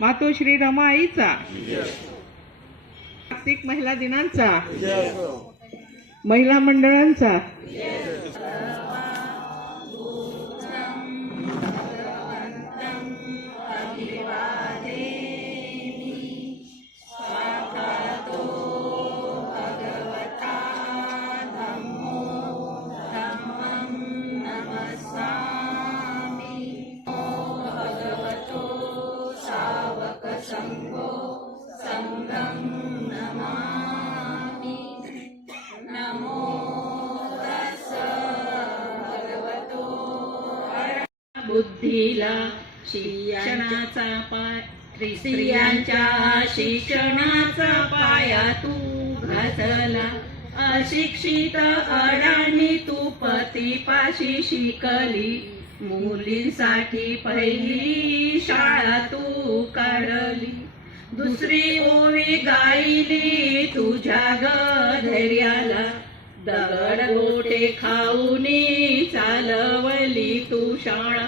मातोश्री रमाईचा जागतिक महिला दिनांचा महिला मंडळांचा बुद्धीला शिक्षणाचा पाय स्त्रियांच्या शिक्षणाचा पाया तू घातला अशिक्षित अडाणी तू पतीपाशी शिकली मुलींसाठी पहिली शाळा तू काढली दुसरी ओवी गायली तुझ्या धैर्याला दगड गोटे खाऊनी चालवली तू शाळा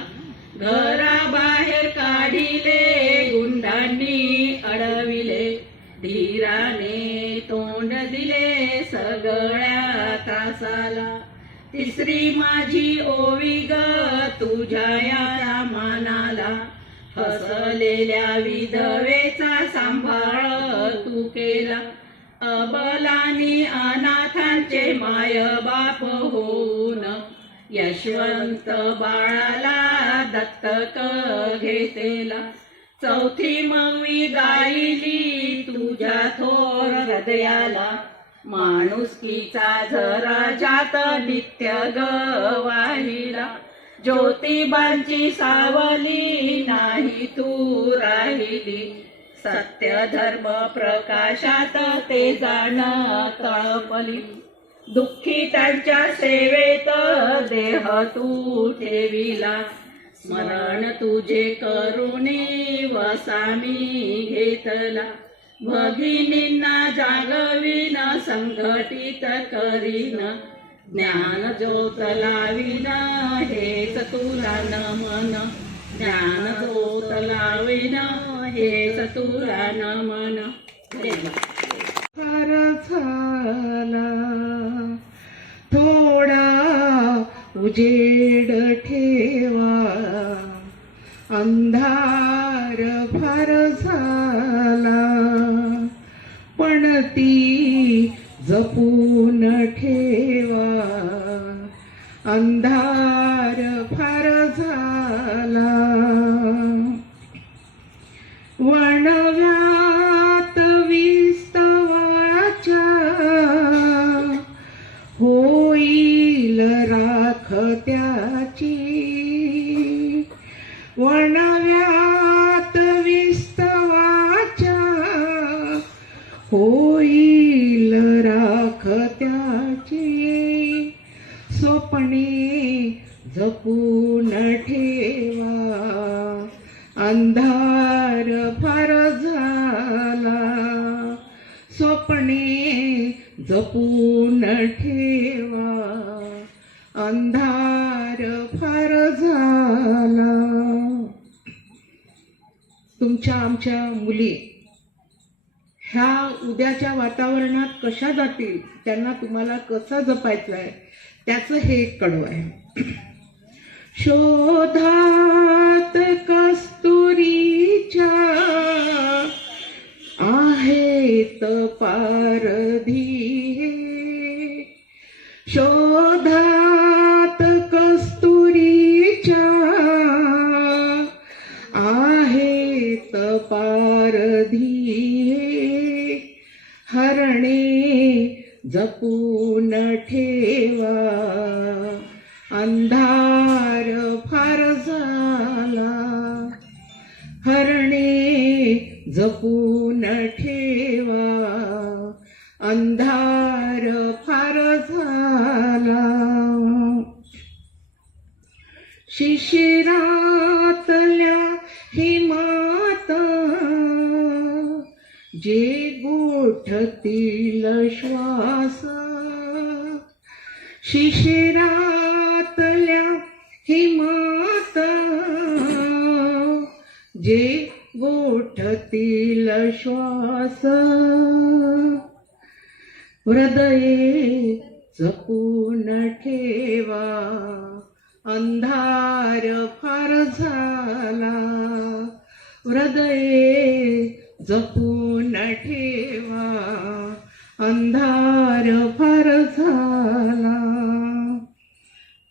घराबाहेर काढिले गुंडांनी अडविले धीराने तोंड दिले सगळ्या त्रासाला तिसरी माझी ओवी ग तुझ्या या मानाला हसलेल्या विधवेचा सांभाळ तू केला अबलानी अनाथांचे माय बाप होऊन यशवंत बाळाला दत्तक घेतेला चौथी मवी गायली तुझ्या थोर हृदयाला माणुसकीचा झरा जात नित्य गवाहिला ज्योतिबांची सावली नाही तू राहिली सत्य धर्म प्रकाशात ते जाण तळपली दुःखी त्यांच्या सेवेत देह तू ठेविला स्मरण तुझे करुणी वसामी घेतला भगिनींना जागविन संघटित करीन ज्ञान ज्योत लाविन हेच तुला नमन ज्ञान ज्योत लाविन हेच तुला नमन झाला थोडा उजेड ठेवा अंधार फार झाला पण ती जपून ठेवा अंधार फार झाला वणव्यात विस्तवाच्या होईल राख त्याची वणव्यात विस्तवाच्या होईल राख त्याची स्वप्ने जपून ठेवा अंधार फार झाला स्वप्ने जपून ठेवा अंधार फार झाला तुमच्या आमच्या मुली ह्या उद्याच्या वातावरणात कशा जातील त्यांना तुम्हाला कसं जपायचं आहे त्याचं हे एक कडवं आहे शोधात कस्तुरीच्या आहेत पारधी शोधात कस्तुरीच्या आहेत पारधी हरणे जपून ठेवा अंधार फार झाला हरणे जपून ठेवा अंधार फार झाला शिशिरातल्या हिमात जे गोठतील श्वास शिशिरातल्या हिमात जे गोठतील श्वास हृदये जपून ठेवा, अंधार फार झाला हृदये जपून ठेवा, अंधार फार झाला.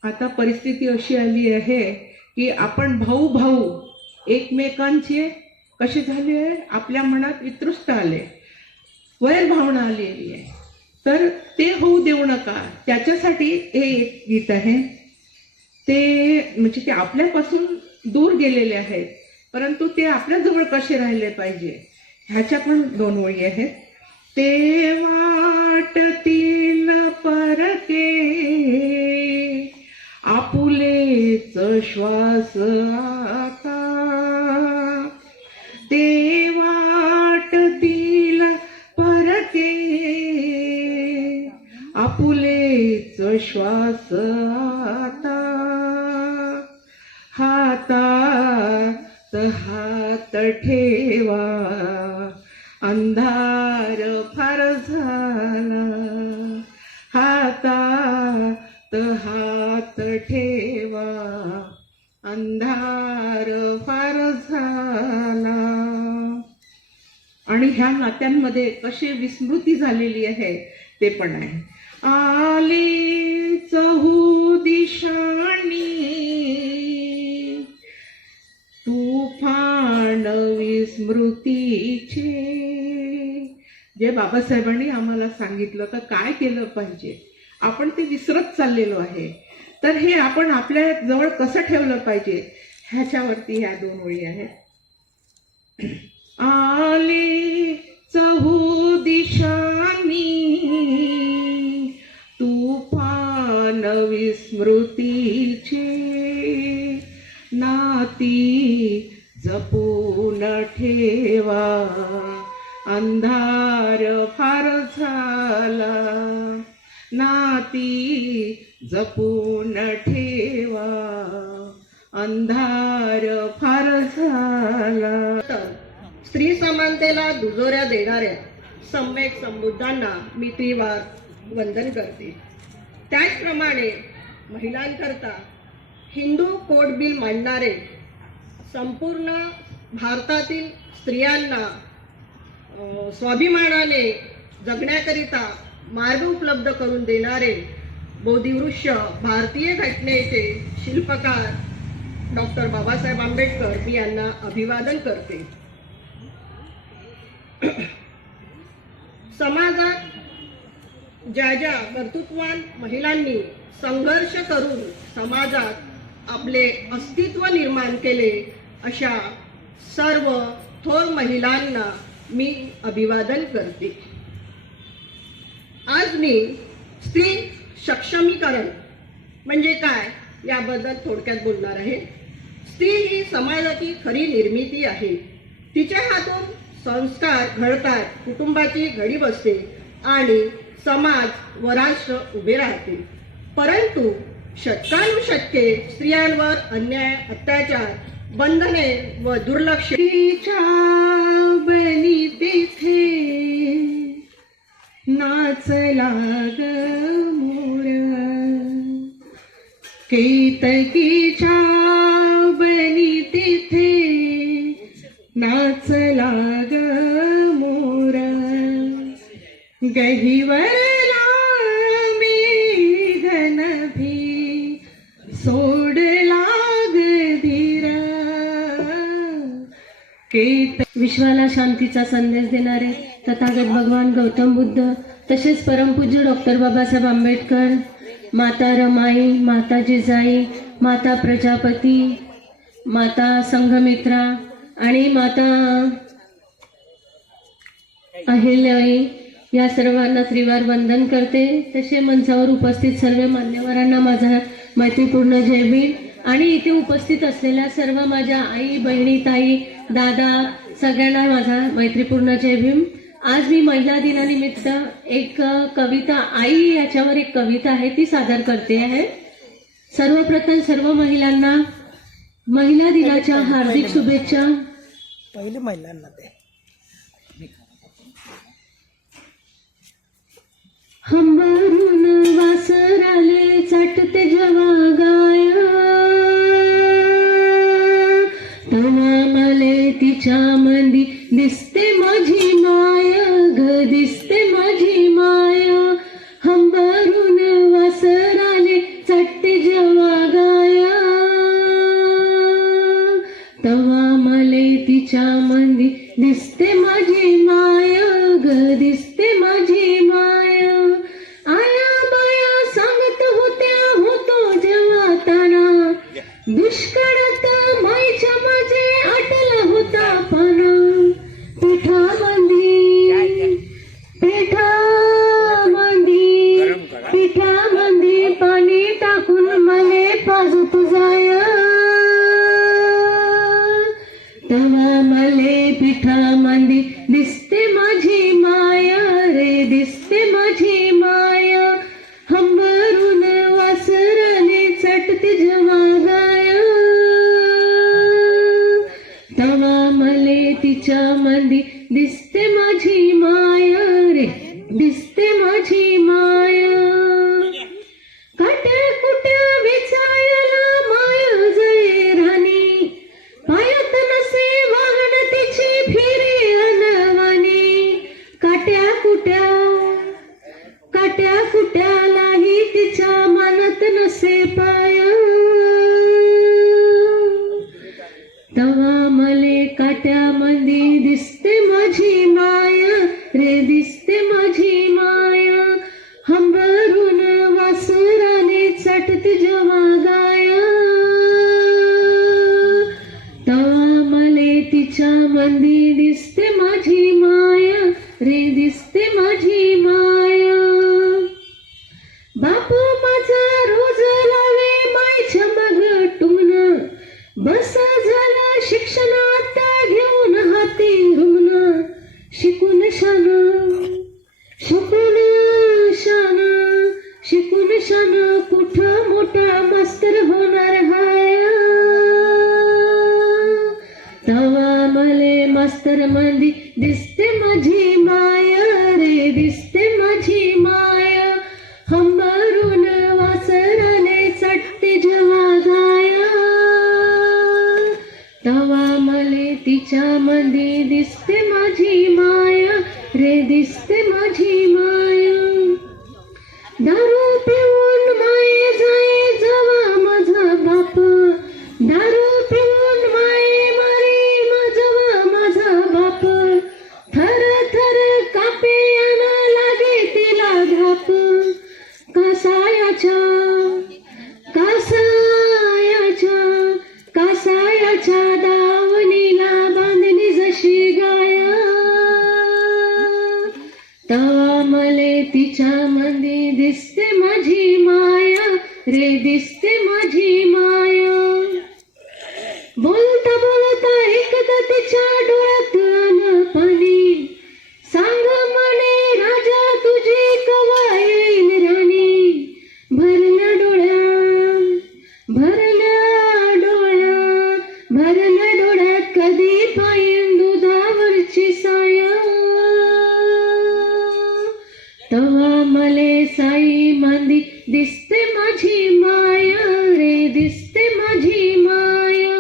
आता परिस्थिती अशी आली आहे की आपण भाऊ भाऊ एकमेकांचे कसे झाले आहे, आपल्या मनात वितृष्ट आले, वैरभावना आलेली आहे. तर ते होऊ देऊ नका. त्याच्यासाठी हे एक गीत आहे. ते म्हणजे ते आपल्यापासून दूर गेलेले आहेत, परंतु ते आपल्याजवळ कसे राहिले पाहिजे ह्याच्या पण 2 ओळी आहेत. ते वाटतील परके आपुलेच श्वास आता, ते वाटतील परके आपुलेच श्वास आता, हातात हात ठेवा, अंधार फार झाला, हातात हात ठेवा, अंधार फार झाला. आणि ह्या नात्यांमध्ये कशी विस्मृती झालेली आहे ते पण आहे. आले चहू दिशांनी तुफान विस्मृतीचे, जे बाबासाहेबांनी आम्हाला सांगितलं तर काय केलं पाहिजे, आपण ते विसरत चाललेलो आहे. तर हे आपण आपल्या जवळ कसं ठेवलं पाहिजे ह्याच्यावरती ह्या 2 ओळी आहेत. आले चहू दिशांनी तुफान विस्मृतीचे, नाती जपून ठेवा, अंधार फार झाला, नाती जपून ठेवा, अंधार फार झाला. स्त्री समानतेला दुजोऱ्या देणाऱ्या सम्यक संबुद्धांना मी त्रिवार वंदन करते. त्याचप्रमाणे महिलांकरता हिंदू कोड बिल मांडणारे, संपूर्ण भारतातील स्त्रियांना स्वाभिमानाने जगण्याकरिता मार्ग उपलब्ध करून देणारे बोधिवृक्ष भारतीय घटनेचे शिल्पकार डॉक्टर बाबासाहेब आंबेडकर, मी यांना अभिवादन करते. समाजात ज्या ज्या कर्तृत्ववान महिलांनी संघर्ष करून समाजात आपले अस्तित्व निर्माण केले, अशा सर्व थोर महिलांना मी अभिवादन करते. आज मी स्त्री सक्षमीकरण म्हणजे काय याबद्दल थोडक्यात बोलणार आहे. स्त्री ही समाजाची खरी निर्मिती आहे. तिच्या हातून संस्कार घडतात, कुटुंबाची घडी बसते आणि समाज व राष्ट्र उभे राहते. परंतु शतकानुशतके स्त्रियांवर अन्याय, अत्याचार, बंधने व दुर्लक्ष बनी तिथे नाचला ग मोर, केतकीच्या बनी तिथे नाचला ग मोर, गहिवरला मेघन भी सोडला ग धीरा. विश्वाला शांतीचा संदेश देणारे तथागत भगवान गौतम बुद्ध, तसेच परमपूज्य डॉक्टर बाबासाहेब आंबेडकर, माता रमाई, माता जिजाई, माता प्रजापती, माता संघमित्रा आणि माता अहिल्याबाई या सर्वांना त्रिवार वंदन करते. तसे मंचावर उपस्थित सर्व मान्यवरांना माझा मैत्रीपूर्ण जय भीम. आणि इथे उपस्थित असलेल्या सर्व माझ्या आई, बहिणी, ताई, दादा सगळ्यांना माझा मैत्रीपूर्ण जय भीम. आज मी महिला दिनानिमित्त एक कविता, आई याच्यावर एक कविता आहे ती सादर करते आहे. सर्वप्रथम सर्व महिलांना महिला दिनाच्या हार्दिक शुभेच्छा. पहिले महिलांना ते हंबरून वासराले चाटते जेव्हा गाय तेव्हा मले तिच्या मंदी दिसते माझी माय ग दिसते माझी माय हंबरून वासराले चाटते जेव्हा गाय तेव्हा मले तिच्या मंदी दिसते माझी माय ग दिसते माझी माय आया बाया सांगत होत्या होतो जेव्हा ताना दुष्काळात माईच्या माझे आटला होता पाना पिठामंदी पाणी टाकून मले पाजूत जाय तेव्हा मले पिठामंदी दिसते माझी माय रे दिसते माझी माय हंबरून वासराने चटते जेव्हा गाय तेव्हा मले तिच्या मंदी दिसते माझी माय रे दिसते माझी माय काट्या कुट्या वेचायला माय जय राणी पायात नसे वाहन तिची फिरे अनवाणी काट्या कुट्यालाही तिच्या मानत नसे पाय तवा मले काट्यामंदी दिसते माझी माय रे दिसते माझी माय हंबरून वासराने चटते जेव्हा गाय तवा मले तिच्या मंदी दिसते माझी माय रे दिसते माझी माय बाप माझा रोज लावे मायच्या मग टुमन बसा झाला शिक्षणात घेऊन हाती रुमन शिकून शान कुठं मोठा मास्तर होणार हाय तवा मले मास्तर मंदी दिसते माझी माय रे दिसते माझी माय हंबरून वासराने चटते जेव्हा गाय तवा मले तिच्या मंदी दिसते माझी माय रे दिसते माझी माय दारू पिऊन माये जाई जवा माझा बाप दारू पिऊन माये मारी जवा माझा बाप थर थर कापे याना लागे तिला धाप कासायाच्या दावणीला बांधली जशी गाय तवा मले तिच्या मंदी दिसते माझी माया रे दिसते माझी माया बोलता बोलता एकदा तिच्या डोळ्यात आलं पाणी सांग म्हणे राजा तुझी कवा येईल राणी भरल्या डोळ्यात कधी पाहिन दुधावरची साया तवा मले साई मंदी दिसते माझी माया रे दिसते माझी माया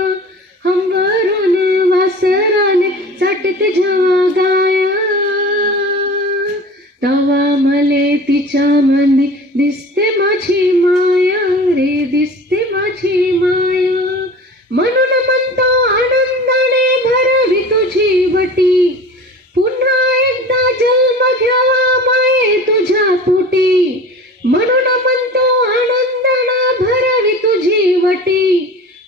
हंबरून वासराने चाटते जेव्हा गाय तवा मले तिच्या मंदी दिसते माझी माया रे दिसते माझी माया म्हणून म्हणतो आनंदाने भरावी तुझी वटी पुन्हा एकदा जन्म घ्यावा माये तुझ्या पोटी म्हणून म्हणतो आनंदाने भरावी तुझी वटी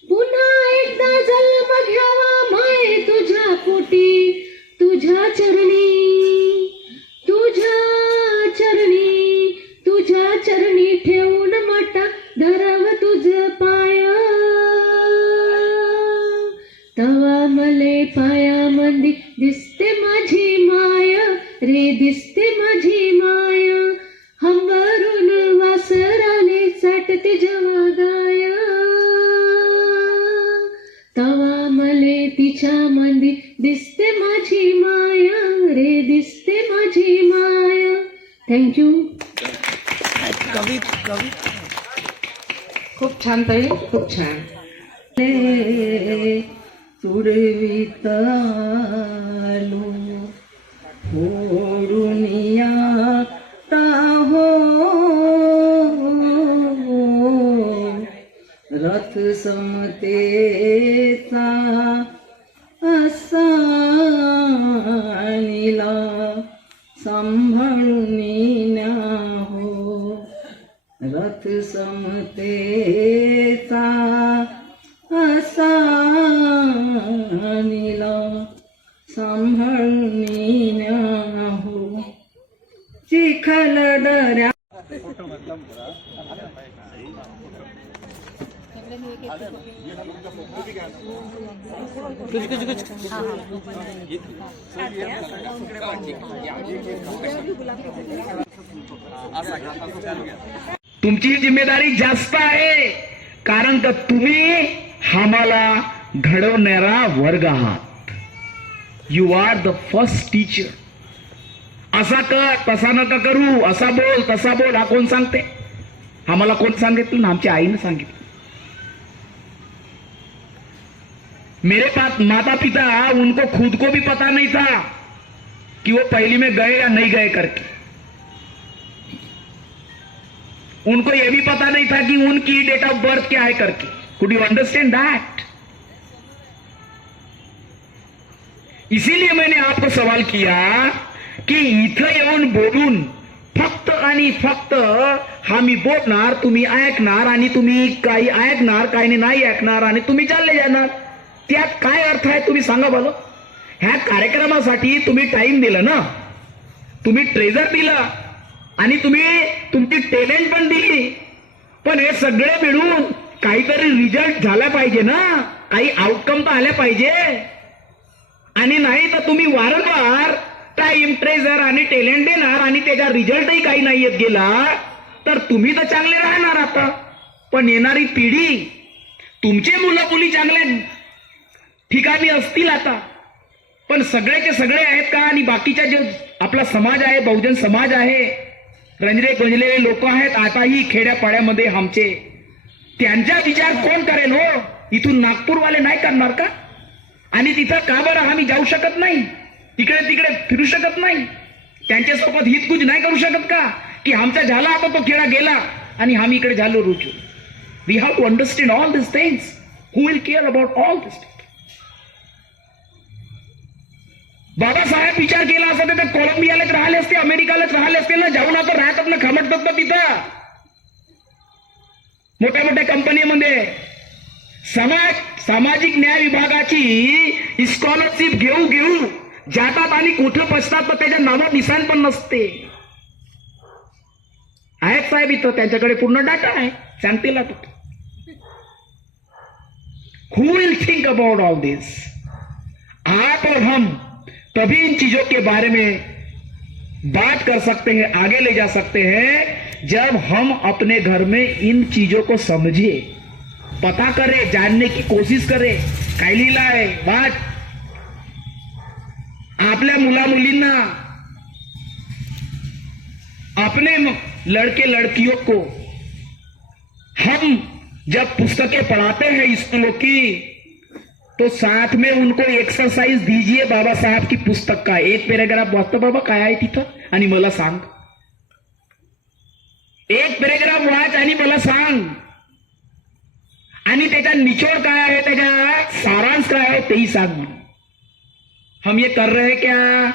पुन्हा एकदा जन्म घ्यावा माये तुझ्या पोटी तुझ्या चरणी ठेवून मटा धराव तुझ पाय तवा मले पायामंदी दिसते माझी माया रे दिसते माझी माया हंबरून वासराने चाटते जेव्हा गाय तवा मले तिच्या मंदी दिसते माझी माया रे, दिसते माझी माया. थँक्यू. खूप छान ताई, खूप छान. तुडवीत आलो फोडुनिया ताहो रथ समतेचा असा नीला सांभाळून न्याहो रथ समतेचा असा नीला सांभाळून न्याहो चिखल दऱ्या. तुमची जिम्मेदारी जास्त आहे, कारण का तुम्ही आम्हाला घडवणारा वर्ग आहात. You are the first teacher. असा कर, तसा नका करू, असा बोल, तसा बोल, हा कोण सांगते? आम्हाला कोण सांगितलं ना? आमच्या आईने सांगितलं. मेरे माता पिता उनको खुद को भी पता नहीं था कि वो पहली में गए या नहीं गए करके. उनको यह भी पता नहीं था कि उनकी डेट ऑफ बर्थ क्या है करके. कुड यू अंडरस्टैंड दैट? इसीलिए मैंने आपको सवाल किया की इथं येऊन बोलून फक्त आणि फक्त आम्ही बोलणार, तुम्ही ऐकणार, आणि तुम्ही काही ऐकणार, काही नाही ऐकणार, आणि तुम्ही चालले जाणार. त्यात काय अर्थ आहे तुम्ही सांगा बरं. ह्या कार्यक्रमासाठी तुम्ही टाइम दिला ना, तुम्ही ट्रेजर दिला, आणि तुम्ही तुमची टॅलेंट पण दिली, पण हे सगळे मिळून काहीतरी रिझल्ट झाला पाहिजे ना, काही आउटकम तर आल्या पाहिजे. आणि नाही तर तुम्ही वारंवार टाइम, ट्रेजर आणि टॅलेंट देणार आणि त्याचा रिझल्टही काही नाही येत गेला, तर तुम्ही तर चांगले राहणार आता, पण येणारी पिढी, तुमचे मुलं मुली चांगल्या ठिकाणी असतील आता, पण सगळेचे सगळे आहेत का? आणि बाकीचा जो आपला समाज आहे, बहुजन समाज आहे, रंजले गंजलेले लोक आहेत आताही खेड्यापाड्यामध्ये आमचे, त्यांचा विचार कोण करेल हो? इथून नागपूरवाले नाही करणार का? आणि तिथं का बरं आम्ही जाऊ शकत नाही, इकडे तिकडे फिरू शकत नाही, त्यांच्यासोबत हितगुज नाही करू शकत का? की आमचा झाला आता तो खेळा गेला आणि आम्ही इकडे झालो रुजू. We have to understand all this things. Who will care about all this? Babasaheb विचार केला असता तर कोलंबियालाच राहिले असते, अमेरिकालाच राहिले असते ना, जाऊन आता राहतात ना, खमटतात ना तिथं मोठ्या मोठ्या कंपनीमध्ये. सामाजिक न्याय विभागाची स्कॉलरशिप घेऊ जातात आणि कुठं बसतात तर त्याच्या नावात निशाण पण नसते. आहेत साहेब इथं, त्यांच्याकडे पूर्ण डाटा आहे, सांगतील आता. हु विल थिंक अबाउट ऑल दिस? आप और हम तभी इन चीजों के बारे में बात कर सकते हैं, आगे ले जा सकते हैं, जब हम अपने घर में इन चीजों को समझे, पता करें, जानने की कोशिश करें. काय लिहिलं आहे वाट? आपल्या मुला मुलींना, अपने लड़के लड़कियों को हम जब पुस्तकें पढ़ाते हैं स्कूलों की, तो साथ में उनको एक्सरसाइज दीजिए बाबा साहब की पुस्तक का. एक पॅराग्राफ वाचतो बाबा, काय आहे तिथं, आणि मला सांग. एक पॅराग्राफ वाच आणि मला सांग, आणि त्याचा निचोड काय आहे, त्याचा सारांश काय आहे तेही सांग. हम ये कर रहे क्या?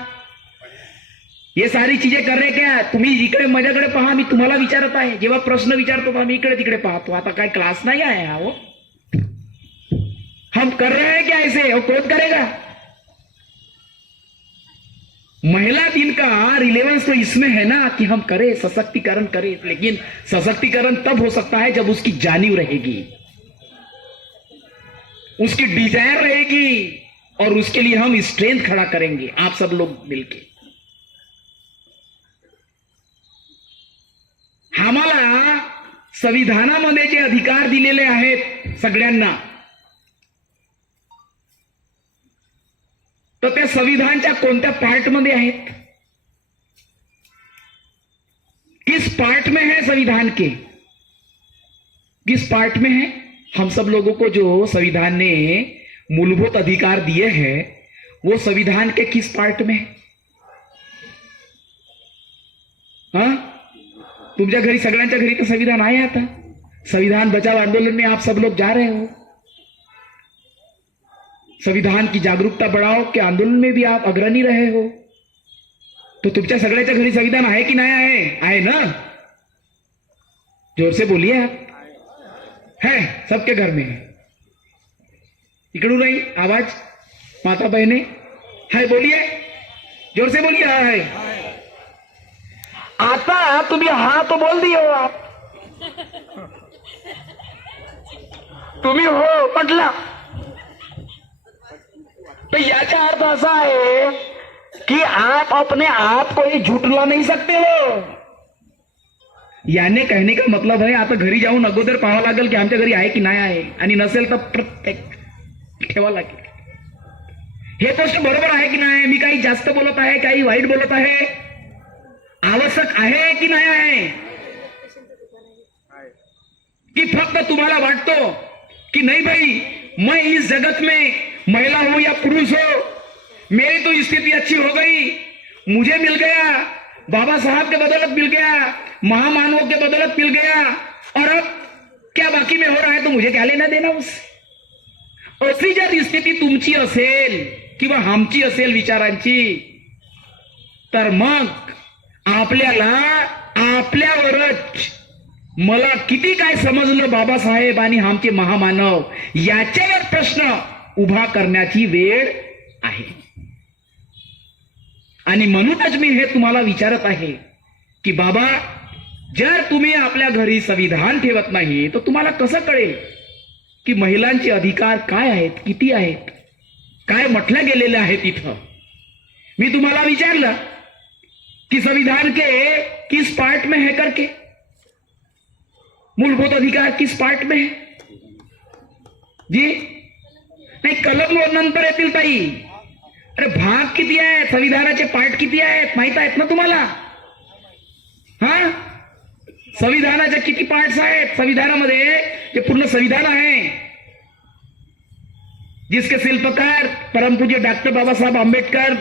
ये सारी चीजें कर रहे क्या? तुम्ही इकडे माझ्याकडे पहा, मी तुम्हाला विचारत आहे. जेव्हा प्रश्न विचारतो तर मी इकडे तिकडे पाहतो. आता काय क्लास नाही आहे हा हो? हम कर रहे हैं क्या ऐसे? और कौन करेगा? महिला दिन का रिलेवेंस तो इसमें है ना कि हम करें, सशक्तिकरण करें, लेकिन सशक्तिकरण तब हो सकता है जब उसकी जानिव रहेगी, उसकी डिजायर रहेगी, और उसके लिए हम स्ट्रेंथ खड़ा करेंगे आप सब लोग मिलके. आम्हाला संविधानामध्ये जे अधिकार दिलेले आहेत सगळ्यांना, तर त्या संविधानच्या कोणत्या पार्ट मध्ये आहेत? किस पार्ट में है संविधान के? किस पार्ट में है? हम सब लोगों को जो संविधान ने मूलभूत अधिकार दिए हैं वो संविधान के किस पार्ट में है? हाँ, तुमच्या घरी सगळ्यांच्या घरी तर संविधान आहे. आता संविधान बचाव आंदोलन में आप सब लोग जा रहे हो. संविधान की जागरूकता बढ़ाओ के आंदोलन में भी आप अग्रणी रहे हो. तो तुमच्या सगळ्याच्या घरी संविधान आहे की नाही आहे? आहे ना? जोर से बोलिए आप. है, सबके घर में है. इकडून नहीं आवाज, माता बहने है, बोलिए, जोर से बोलिए. है. आता तुम्ही हा तो बोल दिए हो आप. तुम्ही हो म्हटला तो याचा अर्थ असा आहे कि आप अपने आप को ही झुटला नहीं सकते हो. याने कहने का मतलब है आता घरी जाऊन अगोदर पाहावं लागेल की आमच्या घरी आहे की नाही आहे, आणि नसेल तर प्रत्येक ठेवा लागेल. हे गोष्ट बरोबर आहे की नाही? मी काही जास्त बोलत आहे, काही वाईट बोलत आहे? आवश्यक आहे की नाही आहे? कि फक्त तुम्हाला वाटतो कि नहीं भाई मैं इस जगत में महिला हो या पुरुष हो, मेरी तो स्थिति अच्छी हो गई, मुझे मिल गया, बाबा साहब के बदौलत मिल गया, महामानवों के बदौलत मिल गया, और अब क्या बाकी में हो रहा है तो मुझे क्या लेना देना उससे. अशी जर स्थिती तुमची असेल किंवा आमची असेल विचारांची, तर मग आपल्याला आपल्यावरच मला किती काय समजलं बाबासाहेब आणि आमचे महामानव याच्यावर प्रश्न उभा करण्याची वेळ आहे. आणि म्हणूनच मी हे तुम्हाला विचारत आहे की बाबा, जर तुम्ही आपल्या घरी संविधान ठेवत नाही तर तुम्हाला कसं कळेल की महिलांचे अधिकार काय आहेत, किती आहेत, काय म्हटलं गेलेलं आहे तिथं. मी तुम्हाला विचारलं कि संविधान के किस पार्ट में है करके, मूलभूत अधिकार किस पार्ट में है जी? नाही, कलम नंतर येतील ताई. अरे भाग किती आहेत, संविधानाचे पार्ट किती आहेत माहित आहेत ना तुम्हाला? हा, संविधानाचे किती पार्ट्स आहेत संविधानामध्ये? जे पूर्ण संविधान आहे, जिसके शिल्पकार परम पूज्य डॉक्टर बाबा साहब आम्बेडकर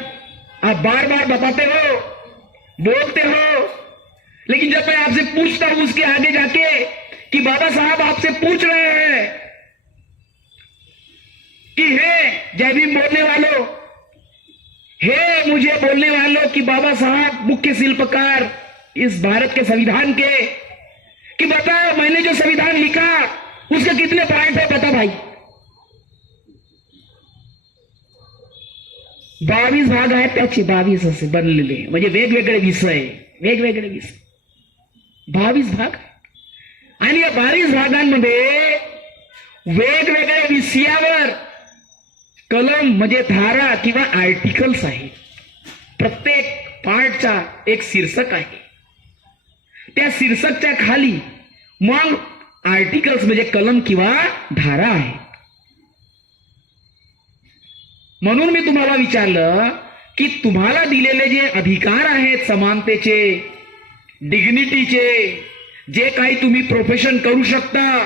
आप बार बार बताते हो, बोलते हो, लेकिन जब मैं आपसे पूछता हूं उसके आगे जाके कि बाबा साहब आपसे पूछ रहे हैं कि हे जय भीम बोलने वालों, हे मुझे बोलने वालों कि बाबा साहब मुख्य शिल्पकार इस भारत के संविधान के, कि बताओ मैंने जो संविधान लिखा उसके कितने पार्ट है बता भाई? 22 भाग आहेत त्याचे, 22 असे बनलेले, म्हणजे वेगवेगळे विषय, वेगवेगळे विषय 22 भाग. आणि या 22 भागांमध्ये वेगवेगळ्या विषयावर कलम म्हणजे धारा किंवा आर्टिकल्स आहे. प्रत्येक पार्टचा एक शीर्षक आहे. त्या शीर्षकच्या खाली मग आर्टिकल्स म्हणजे कलम किंवा धारा आहे. म्हणून मी तुम्हाला विचारलं की तुम्हाला दिलेले जे अधिकार आहेत समानतेचे, डिग्निटीचे, जे काही तुम्ही प्रोफेशन करू शकता,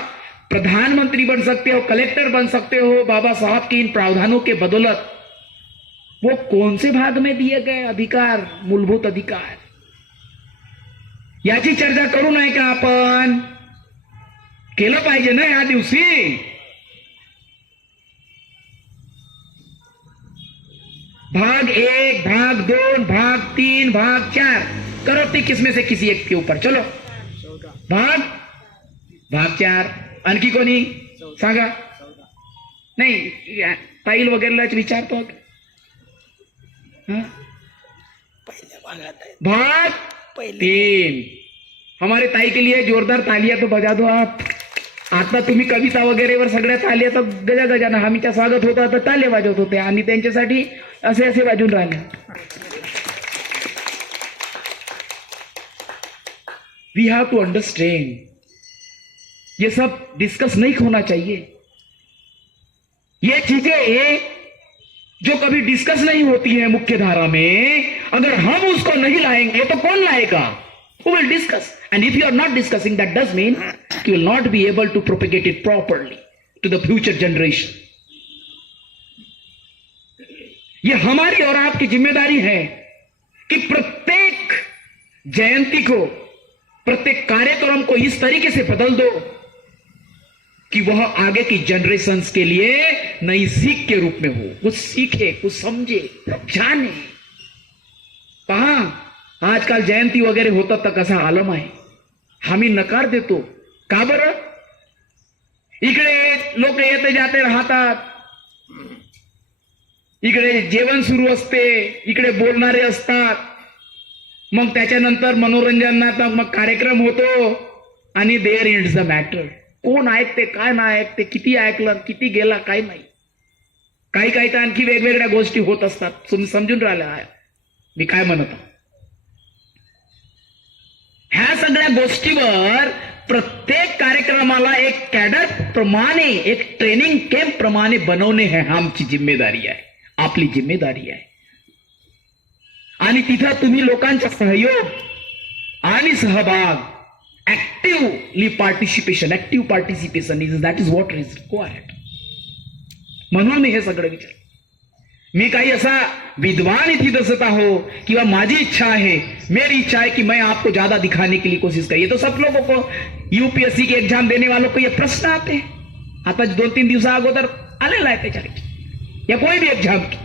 प्रधानमंत्री बन सकते हो, कलेक्टर बन सकते हो बाबा साहब के इन प्रावधानों के बदौलत, वो कौन से भाग में दिए गए अधिकार, मूलभूत अधिकार, याची चर्चा करू नये का आपण? केलं पाहिजे ना या दिवशी. भाग 1, भाग 2, भाग 3, भाग 4 करो ती किसमें से किसी एक के ऊपर. चलो भाग 4. आणखी कोणी सांगा? नाही, ताईल वगैरेलाच विचारतो. भाग 3. हमारे ताई के लिए जोरदार तालियां तो बजा दो आप. आता तुम्ही कविता वगैरेवर सगळ्या तालिया तर गजा गजानं आम्हीच्या स्वागत होतं तर ताले वाजवत होते आणि त्यांच्यासाठी असे असे वाजून राहिले. वी हैव टू अंडरस्टैंड, ये सब डिस्कस नहीं होना चाहिए. ये चीजें जो कभी डिस्कस नहीं होती है मुख्य धारा में, अगर हम उसको नहीं लाएंगे तो कौन लाएगा? Who will discuss? And if you are not discussing, that does mean you will not be able to propagate it properly to the future generation. ये हमारी और आपकी जिम्मेदारी है कि प्रत्येक जयंती को, प्रत्येक कार्यक्रम को इस तरीके से बदल दो कि वह आगे की जनरेशंस के लिए नई सीख के रूप में हो, कुछ सीखे, कुछ समझे, जाने. पहा आजकाल जयंती वगैरे होतात तर कसा आलम आहे. आम्ही नकार देतो. का बरं? इकडे लोक येते जाते राहतात, इकडे जेवण सुरू असते, इकडे बोलणारे असतात, मग त्याच्यानंतर मनोरंजनाचा मग कार्यक्रम होतो आणि देअर एंड्स द मॅटर. कोण ऐकते, काय नाही ऐकते, किती ऐकलं, किती गेला, काय नाही. काही काही तर आणखी वेगवेगळ्या गोष्टी होत असतात. तुम्ही समजून राहिला मी काय म्हणत. ह्या सगळ्या गोष्टीवर प्रत्येक कार्यक्रमाला एक कॅडर प्रमाणे, एक ट्रेनिंग कॅम्प प्रमाणे बनवणे हे आमची जिम्मेदारी आहे, आपली जिम्मेदारी आहे. आणि तिथं तुम्ही लोकांचा सहयोग आणि सहभाग, active participation is that is what is required. म्हणून मी हे सगळं विचार. मी काही असा विद्वान इथे दसत आहो किंवा माझी इच्छा है, मेरी इच्छा है कि मैं आपको ज्यादा दिखाने के लिए कोशिश करिए. तो सब लोगों को, यूपीएससी के एग्जाम देने वालों को ये प्रश्न आते हैं. आता 2-3 दिवसा अगोदर आलेला आहे त्याच्याकडे, या कोई भी एग्जाम की.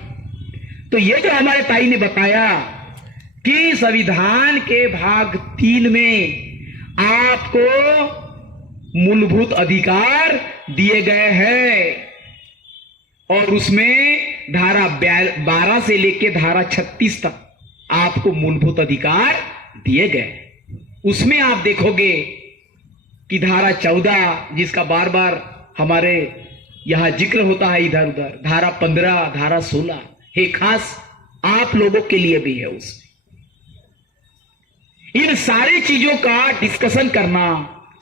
तो ये जो हमारे ताई ने बताया कि संविधान के भाग 3 में आपको मूलभूत अधिकार दिए गए हैं और उसमें धारा 12 से लेकर धारा 36 तक आपको मूलभूत अधिकार दिए गए. उसमें आप देखोगे कि धारा 14 जिसका बार बार हमारे यहां जिक्र होता है इधर उधर, धारा 15, धारा 16, हे खास आप लोगों के लिए भी है. उसमें इन सारी चीजों का डिस्कशन करना,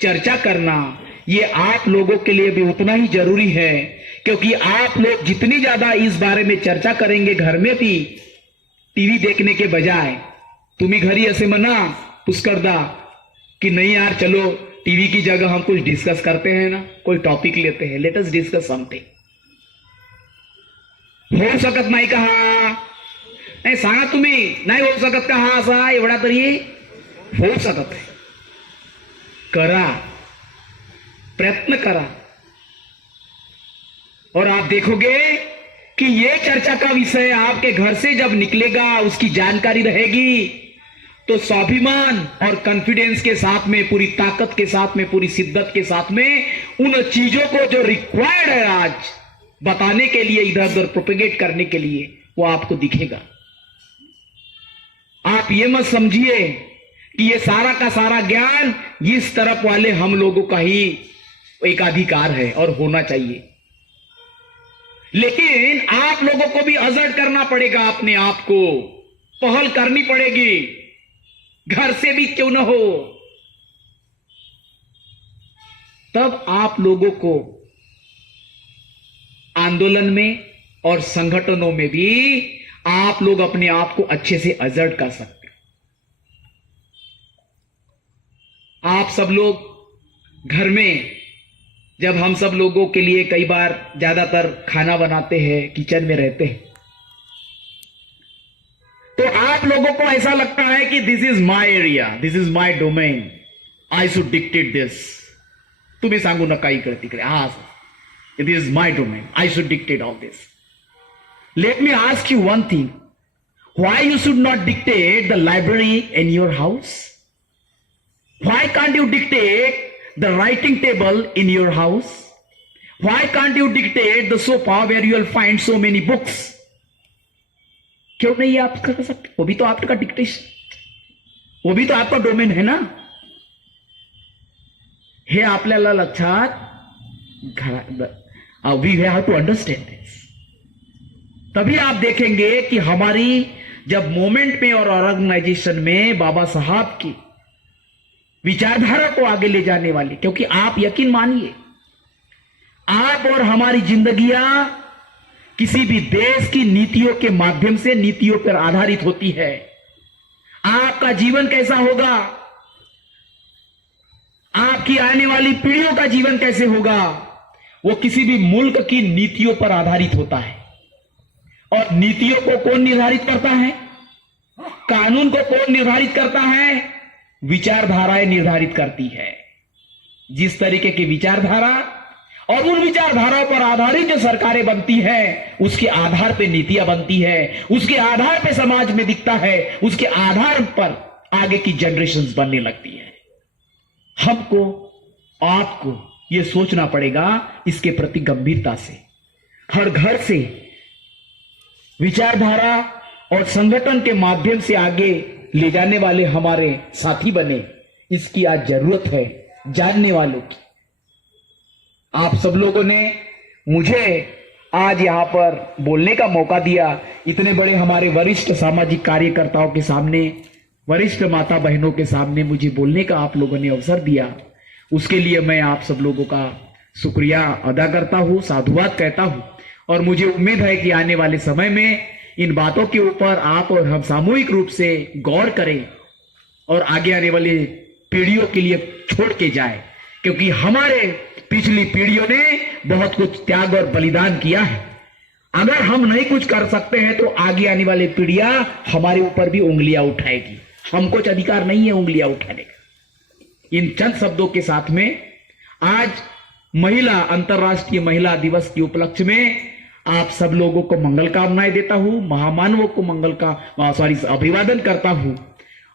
चर्चा करना, ये आप लोगों के लिए भी उतना ही जरूरी है. क्योंकि आप लोग जितनी ज्यादा इस बारे में चर्चा करेंगे घर में भी, टीवी देखने के बजाय, तुम्ही घरी ऐसे मना पुष्करदा कि नहीं यार चलो टीवी की जगह हम कुछ डिस्कस करते हैं ना, कोई टॉपिक लेते हैं, लेट अस डिस्कस समथिंग. होऊ शकत नाही का हा? नाही सांगा तुम्ही, नाही होऊ शकत का हा? असा एवढा तरी होऊ शकत आहे. करा, प्रयत्न करा और आप देखोगे कि ये चर्चा का विषय आपके घर से जब निकलेगा, उसकी जानकारी रहेगी, तो स्वाभिमान और कॉन्फिडेंस के साथ में, पूरी ताकत के साथ में, पूरी शिद्दत के साथ में उन चीजों को जो रिक्वायर्ड है आज बताने के लिए, इधर उधर प्रोपेगेट करने के लिए, वो आपको दिखेगा. आप ये मत समझिए कि ये सारा का सारा ज्ञान इस तरफ वाले हम लोगों का ही एक अधिकार है और होना चाहिए. लेकिन आप लोगों को भी असर्ट करना पड़ेगा, अपने आप को पहल करनी पड़ेगी, घर से भी क्यों न हो. तब आप लोगों को आंदोलन में और संगठनों में भी आप लोग अपने आप को अच्छे से असर्ट कर सकते. आप सब लोग घर में, जब हम सब लोगों के लिए कई बार ज्यादातर खाना बनाते हैं, किचन में रहते हैं, तो आप लोगों को ऐसा लगता है कि this is my area, this is my domain, I should dictate this. तुम्ही सांगू नका इकडे तिकडे, हा it is my domain, I should dictate all this. Let me ask you one thing, why you should not dictate the library in your house? Why can't you dictate the writing table in your house? Why can't you dictate the sofa where you will find so many books? क्यों नहीं आप कर सकते? वो भी तो आपका dictation, वो भी तो आपका डोमेन है ना. हे आपल्याला लक्षात वी हैव टू अंडरस्टैंड दिस. तभी आप देखेंगे कि हमारी जब मूवमेंट में और ऑर्गेनाइजेशन में बाबा साहब की विचारधारा को आगे ले जाने वाली, क्योंकि आप यकीन मानिए, आप और हमारी जिंदगियां किसी भी देश की नीतियों के माध्यम से नीतियों पर आधारित होती है। आपका जीवन कैसा होगा, आपकी आने वाली पीढ़ियों का जीवन कैसे होगा, वो किसी भी मुल्क की नीतियों पर आधारित होता है। और नीतियों को कौन निर्धारित करता है? कानून को कौन निर्धारित करता है? विचारधाराएं निर्धारित करती है। जिस तरीके की विचारधारा और उन विचारधाराओं पर आधारित जो सरकारें बनती है, उसके आधार पे नीतियां बनती है, उसके आधार पे समाज में दिखता है, उसके आधार पर आगे की जनरेशंस बनने लगती है। हमको, आपको ये सोचना पड़ेगा इसके प्रति गंभीरता से। हर घर से विचारधारा और संगठन के माध्यम से आगे ले जाने वाले हमारे साथी बने, इसकी आज जरूरत है जानने वालों की। आप सब लोगों ने मुझे आज यहां पर बोलने का मौका दिया। इतने बड़े हमारे वरिष्ठ सामाजिक कार्यकर्ताओं के सामने, वरिष्ठ माता बहनों के सामने मुझे बोलने का आप लोगों ने अवसर दिया, उसके लिए मैं आप सब लोगों का शुक्रिया अदा करता हूं, साधुवाद कहता हूं। और मुझे उम्मीद है कि आने वाले समय में इन बातों के ऊपर आप और हम सामूहिक रूप से गौर करें और आगे आने वाली पीढ़ियों के लिए छोड़ के जाए, क्योंकि हमारे पिछली पीढ़ियों ने बहुत कुछ त्याग और बलिदान किया है। अगर हम नहीं कुछ कर सकते हैं तो आगे आने वाली पीढ़ियां हमारे ऊपर भी उंगलियां उठाएगी। हमको कुछ अधिकार नहीं है उंगलियां उठाने का। इन चंद शब्दों के साथ में आज अंतर्राष्ट्रीय महिला दिवस के उपलक्ष्य में आप सब लोगों को मंगल कामनाएं देता हूं, महामानवों को अभिवादन करता हूं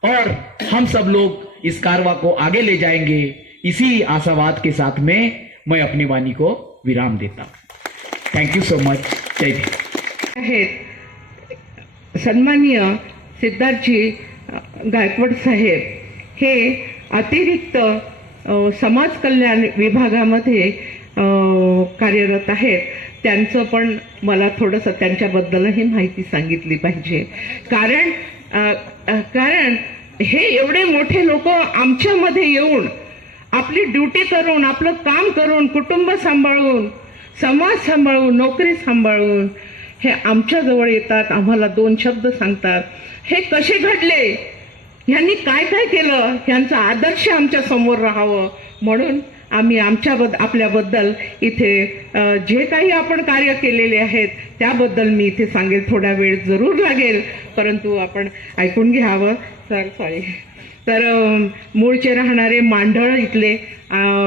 और हम सब लोग इस कारवा को आगे ले जाएंगे। इसी आशावाद के साथ में मैं अपनी वाणी को विराम देता हूं। Thank you so much. Jai Bhim. आहेत सन्माननीय सिद्धार्थजी गायकवाड साहेब हे अतिरिक्त समाज कल्याण विभागामध्ये कार्यरत आहेत। त्यांचं पण मला थोडंसं त्यांच्याबद्दलही माहिती सांगितली पाहिजे, कारण हे एवढे मोठे लोक आमच्यामध्ये येऊन आपली ड्युटी करून, आपलं काम करून, कुटुंब सांभाळून, समाज सांभाळून, नोकरी सांभाळून हे आमच्या जवळ येतात, आम्हाला 2 शब्द सांगतात। हे कसे घडले, यांनी काय काय केलं, यांचा आदर्श आमच्या समोर राहावं म्हणून आम्ही आपल्याबद्दल इथे जे काही आपण कार्य केलेले आहेत त्याबद्दल मी इथे सांगेल। थोडा वेळ जरूर लागेल, परंतु आपण ऐकून घ्यावं। तर मूळचे राहणारे मांडळ इथले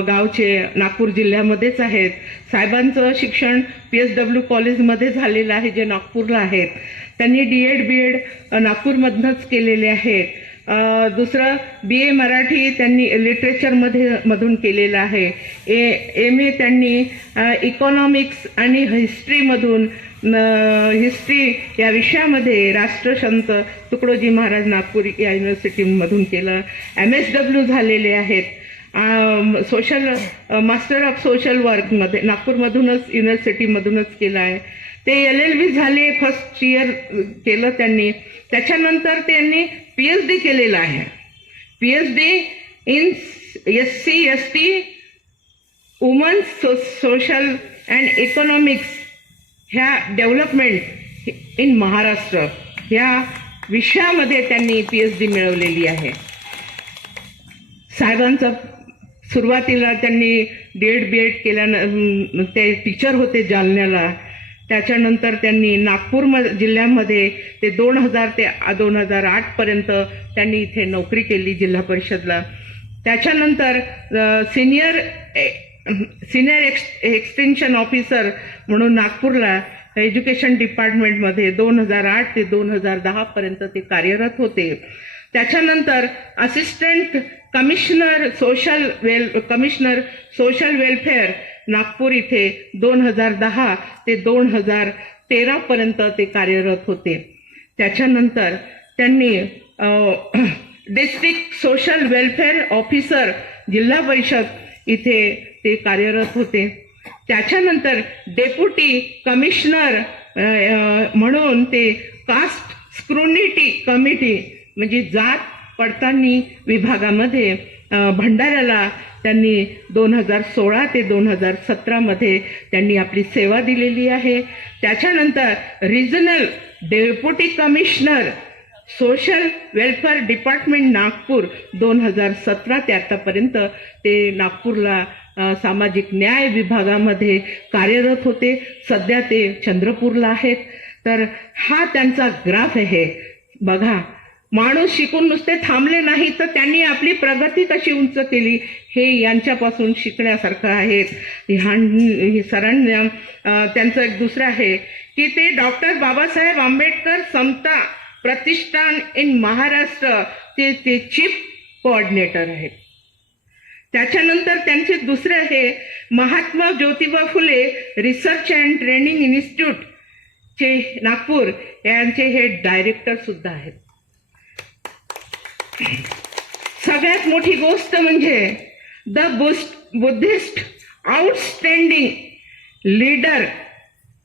गावचे नागपूर जिल्ह्यामध्येच आहेत। साहेबांचं शिक्षण PSW कॉलेजमध्ये झालेलं आहे, जे नागपूरला आहेत। त्यांनी DED BEd नागपूरमधूनच केलेले आहेत। दुसरं BA मराठी त्यांनी लिटरेचरमधून केलेलं आहे। MA त्यांनी इकॉनॉमिक्स आणि हिस्ट्रीमधून हिस्ट्री या विषयामध्ये राष्ट्रसंत तुकडोजी महाराज नागपूर या युनिव्हर्सिटीमधून केलं। MSW झालेले आहेत। सोशल मास्टर ऑफ सोशल वर्कमध्ये नागपूरमधूनच युनिव्हर्सिटीमधूनच केलं आहे। ते LLB झाले, फर्स्ट इयर केलं त्यांनी। त्याच्यानंतर त्यांनी PhD केलेलं आहे। PhD in SC ST women's social and economics ह्या डेव्हलपमेंट इन महाराष्ट्र ह्या विषयामध्ये त्यांनी PhD मिळवलेली आहे। साहेबांचं सुरुवातीला त्यांनी DED BEd केल्यानं ते टीचर होते जालन्याला। त्याच्यानंतर त्यांनी नागपूर जिल्ह्यामध्ये ते 2000 ते 2008 पर्यंत त्यांनी इथे नोकरी केली जिल्हा परिषदला। त्याच्यानंतर सिनियर एक्सटेन्शन ऑफिसर म्हणून नागपूरला एज्युकेशन डिपार्टमेंटमध्ये 2008 ते 2010 पर्यंत ते कार्यरत होते। त्याच्यानंतर assistant commissioner social welfare Nagpur इथे 2010 ते 2013 पर्यंत ते कार्यरत होते। त्याच्यानंतर त्यांनी डिस्ट्रिक्ट सोशल वेलफेअर ऑफिसर जिल्हा परिषद इथे ते कार्यरत होते। त्याच्यानंतर डेप्युटी कमिशनर म्हणून ते कास्ट स्क्रुनिटी कमिटी म्हणजे जात पडताळणी विभागामध्ये भंडाऱ्याला त्यांनी 2016 ते 2017 मध्ये त्यांनी आपली सेवा दिलेली आहे. त्याच्यानंतर regional deputy commissioner social welfare department Nagpur 2017 ते आतापर्यंत ते नागपूरला सामाजिक न्याय विभागामध्ये कार्यरत होते. सध्या ते चंद्रपूरला आहेत. तर हा त्यांचा ग्राफ आहे. बघा, माणूस शिकून नुसते थांबले नाही तर त्यांनी आपली प्रगती कशी उंच केली हे यांच्यापासून शिकण्यासारखं आहे. सरांना त्यांचं एक दुसरं आहे की ते डॉक्टर बाबासाहेब आंबेडकर समता प्रतिष्ठान इन महाराष्ट्र ते चीफ कोऑर्डिनेटर आहेत. त्याच्यानंतर त्यांचे दुसरे आहे Mahatma Jyotiba Phule research and training institute चे नागपूर यांचे हे डायरेक्टर सुद्धा आहेत. सगळ्यात मोठी गोष्ट म्हणजे the Buddhist outstanding leader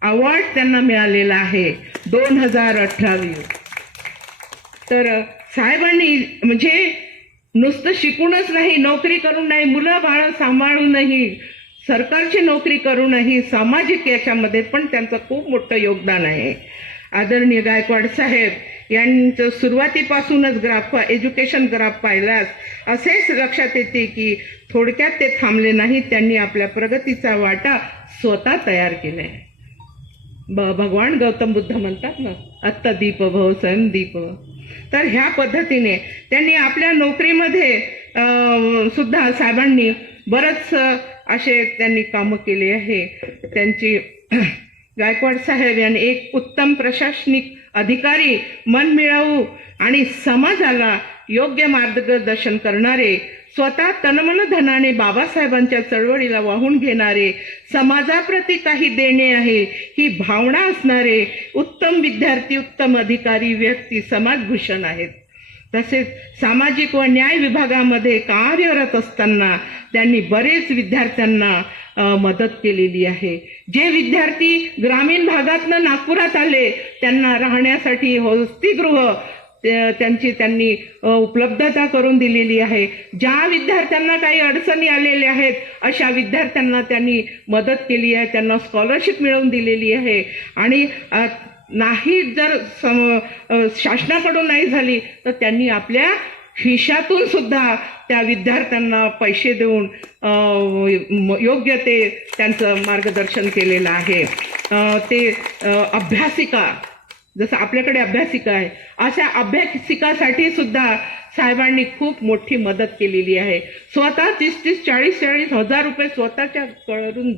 award त्यांना मिळालेला आहे 2018. तर साहेबांनी म्हणजे नुसतं शिकूनच नाही, नोकरी करून नाही, मुलं बाळं सांभाळूनही, सरकारची नोकरी करूनही सामाजिक याच्यामध्ये पण त्यांचं खूप मोठं योगदान आहे. आदरणीय गायकवाड साहेब यांचं सुरुवातीपासूनच एज्युकेशन ग्राफ पाहिल्यास असेच लक्षात येते की थोडक्यात ते थांबले नाहीत. त्यांनी आपल्या प्रगतीचा वाटा स्वतः तयार केलाय. भगवान गौतम बुद्ध म्हणतात ना, आत्ता दीप भव स्वयं दीप. तर ह्या पद्धतीने त्यांनी आपल्या नोकरीमध्ये सुद्धा साहेबांनी बरंच असे त्यांनी कामं केली आहे. त्यांची गायकवाड साहेब यांनी एक उत्तम प्रशासनिक अधिकारी, मनमिळावू आणि समाजाला योग्य मार्गदर्शन करणारे, स्वतः तनमन धनाने बाबासाहेबांच्या चळवळीला वाहून घेणारे, समाजाप्रती काही देणे आहे ही भावना असणारे उत्तम विद्यार्थी, उत्तम अधिकारी, व्यक्ती समाजभूषण आहेत. तसेच सामाजिक व न्याय विभागामध्ये कार्यरत असताना त्यांनी बरेच विद्यार्थ्यांना मदत केलेली आहे. जे विद्यार्थी ग्रामीण भागातनं नागपुरात आले त्यांना राहण्यासाठी वसतिगृह त्यांनी उपलब्धता करून दिलेली आहे. ज्या विद्यार्थ्यांना काही अडचणी आलेल्या आहेत अशा विद्यार्थ्यांना त्यांनी मदत केली आहे, त्यांना स्कॉलरशिप मिळवून दिलेली आहे. आणि नाही जर शासनाकडून नाही झाली तर त्यांनी आपल्या खिशातून सुद्धा त्या विद्यार्थ्यांना पैसे देऊन योग्य ते त्यांचं मार्गदर्शन केलेलं आहे. ते अभ्यासिका, जसं आपल्याकडे अभ्यासिका आहे अशा अभ्यासिकासाठी सुद्धा साहेबांनी खूप मोठी मदत केलेली आहे. स्वतः 30-30, 40-40 हजार रुपये स्वतःच्या कडून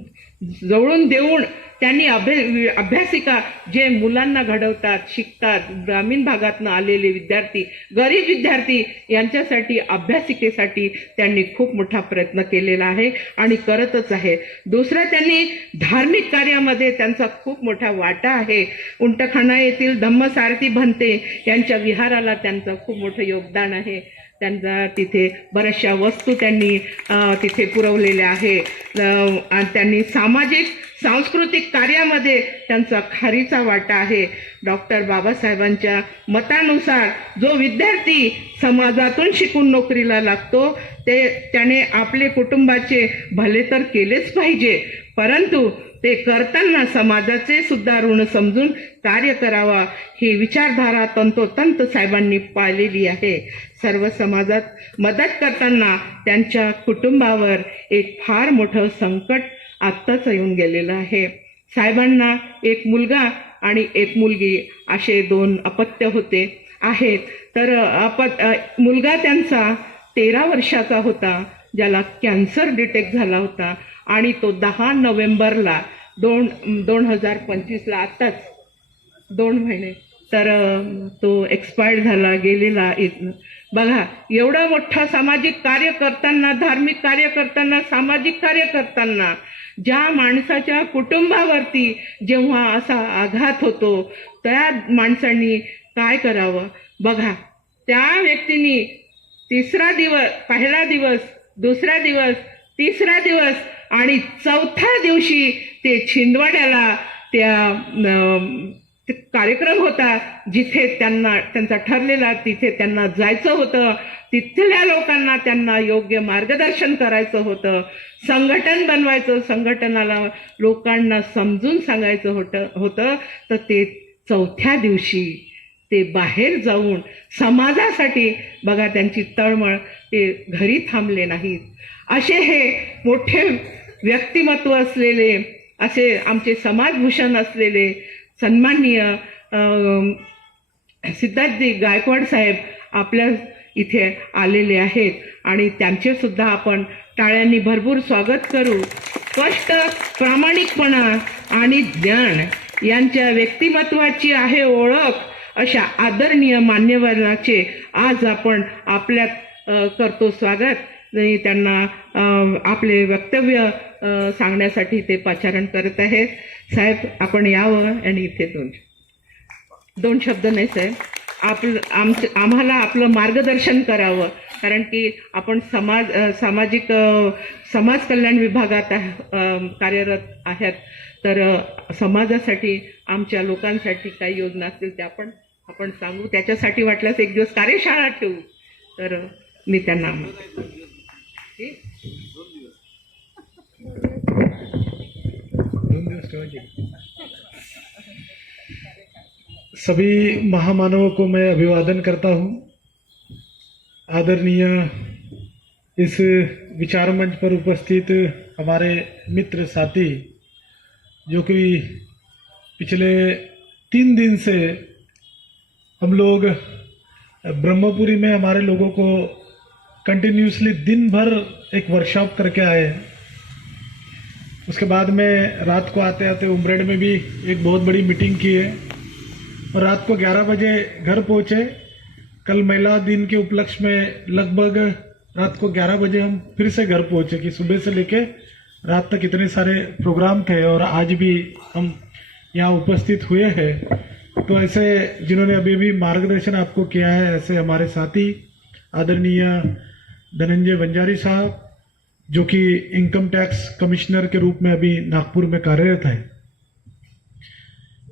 जवळून देऊन त्यांनी अभ्यासिका जे मुलांना घडवतात, शिकतात, ग्रामीण भागातून आलेले विद्यार्थी, गरीब विद्यार्थी यांच्यासाठी अभ्यासिकेसाठी त्यांनी खूप मोठा प्रयत्न केलेला आहे आणि करतच आहे. दुसरं, त्यांनी धार्मिक कार्यामध्ये त्यांचा खूप मोठा वाटा आहे. उंटखाना येथील धम्मसारथी भंते यांच्या विहाराला त्यांचं खूप मोठं योगदान आहे. त्यांचा तिथे बऱ्याचशा वस्तू त्यांनी तिथे पुरवलेल्या आहे. त्यांनी सामाजिक सांस्कृतिक कार्यामध्ये त्यांचा खारीचा वाटा आहे. डॉक्टर बाबासाहेबांच्या मतानुसार जो विद्यार्थी समाजातून शिकून नोकरीला लागतो त्याने आपले कुटुंबाचे भले तर केलेच पाहिजे, परंतु ते करताना समाजाचे सुद्धा ऋण समजून कार्य करावा ही विचारधारा तंतोतंत साहेबांनी पाळलेली आहे. सर्व समाजात मदत करताना त्यांच्या कुटुंबावर एक फार मोठं संकट आत्ताच येऊन गेलेलं आहे. साहेबांना एक मुलगा आणि एक मुलगी असे 2 अपत्य होते आहेत. तर मुलगा त्यांचा 13 वर्षाचा होता, ज्याला कॅन्सर डिटेक्ट झाला होता आणि तो 10 नोव्हेंबरला 2025ला आत्ताच 2 महिने तर तो एक्सपायर्ड झाला, गेलेला. बघा, एवढं मोठं सामाजिक कार्य करताना, धार्मिक कार्य करताना, सामाजिक कार्य करताना ज्या माणसाच्या कुटुंबावरती जेव्हा असा आघात होतो त्या माणसांनी काय करावं. बघा, त्या व्यक्तीने पहिला दिवस, दुसरा दिवस, तिसरा दिवस आणि 4थ्या दिवशी ते छिंदवाड्याला त्या ते कार्यक्रम होता, जिथे त्यांचा ठरलेला तिथे त्यांना जायचं होतं, तिथल्या लोकांना त्यांना योग्य मार्गदर्शन करायचं होतं, संघटन बनवायचं, संघटनाला लोकांना समजून सांगायचं होतं. तर ते चौथ्या दिवशी ते बाहेर जाऊन समाजासाठी बघा त्यांची तळमळ, ते घरी थांबले नाहीत. असे हे मोठे व्यक्तिमत्व असलेले, असे आमचे समाजभूषण असलेले सन्माननीय सिद्धार्थजी गायकवाड साहेब आपल्या इथे आलेले आहेत आणि त्यांचे सुद्धा आपण टाळ्यांनी भरपूर स्वागत करू. कष्ट, प्रामाणिकपणा आणि ज्ञान यांच्या व्यक्तिमत्वाची आहे ओळख अशा आदरणीय मान्यवरांचे आज आपण आपल्यात करतो स्वागत. त्यांना आपले वक्तव्य सांगण्यासाठी ते पाचारण करत आहेत. साहेब आपण यावं आणि इथे दोन शब्द नाही साहेब, आम्हाला आपलं मार्गदर्शन करावं, कारण की आपण सामाजिक समाज कल्याण विभागात कार्यरत आहेत. तर समाजासाठी आमच्या लोकांसाठी काही योजना असतील त्या आपण सांगू. त्याच्यासाठी वाटल्यास एक दिवस कार्यशाळा ठेवू. तर मी त्यांना सभी महामानवों को मैं अभिवादन करता हूँ. आदरणीय इस विचार मंच पर उपस्थित हमारे मित्र साथी, जो कि पिछले 3 दिन से हम लोग ब्रह्मपुरी में हमारे लोगों को कंटिन्यूसली दिन भर एक वर्कशॉप करके आए हैं. उसके बाद में रात को आते आते उमरेड में भी एक बहुत बड़ी मीटिंग की है और रात को 11 बजे घर पहुँचे. कल महिला दिन के उपलक्ष्य में लगभग रात को 11 बजे हम फिर से घर पहुँचे कि सुबह से लेके रात तक इतने सारे प्रोग्राम थे और आज भी हम यहाँ उपस्थित हुए हैं. तो ऐसे जिन्होंने अभी भी मार्गदर्शन आपको किया है, ऐसे हमारे साथी आदरणीय धनंजय बंजारी साहब, जो कि इनकम टैक्स कमिश्नर के रूप में अभी नागपुर में कार्यरत है,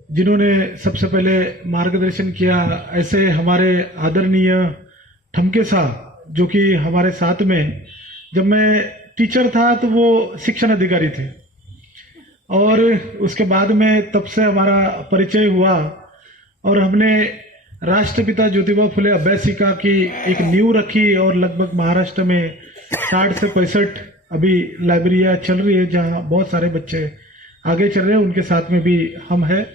जिन्होंने सबसे पहले मार्गदर्शन किया. ऐसे हमारे आदरणीय ठमके साहब, जो कि हमारे साथ में, जब मैं टीचर था तो वो शिक्षण अधिकारी थे और उसके बाद में तब से हमारा परिचय हुआ और हमने राष्ट्रपिता ज्योतिबा फुले अभ्यासिका की एक नींव रखी और लगभग महाराष्ट्र में 60 से 65 अभी लाइब्रेरियाँ चल रही है, जहाँ बहुत सारे बच्चे आगे चल रहे हैं. उनके साथ में भी हम हैं.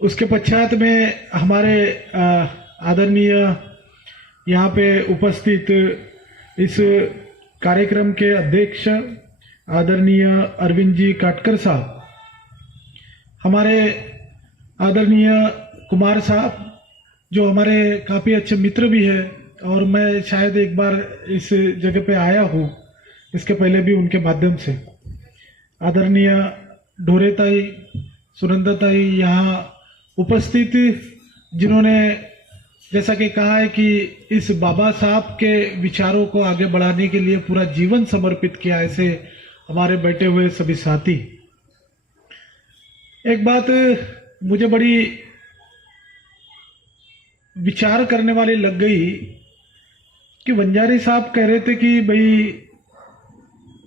उसके पश्चात में हमारे आदरणीय यहाँ पे उपस्थित इस कार्यक्रम के अध्यक्ष आदरणीय अरविंद जी काटकर साहब, हमारे आदरणीय कुमार साहब, जो हमारे काफ़ी अच्छे मित्र भी है और मैं शायद एक बार इस जगह पे आया हूँ इसके पहले भी उनके माध्यम से. आदरणीय ढोरेताई, सुनंदाताई यहाँ उपस्थित, जिन्होंने जैसा कि कहा है कि इस बाबा साहब के विचारों को आगे बढ़ाने के लिए पूरा जीवन समर्पित किया. ऐसे हमारे बैठे हुए सभी साथी. एक बात मुझे बड़ी विचार करने वाली लग गई कि बंजारी साहब कह रहे थे कि भाई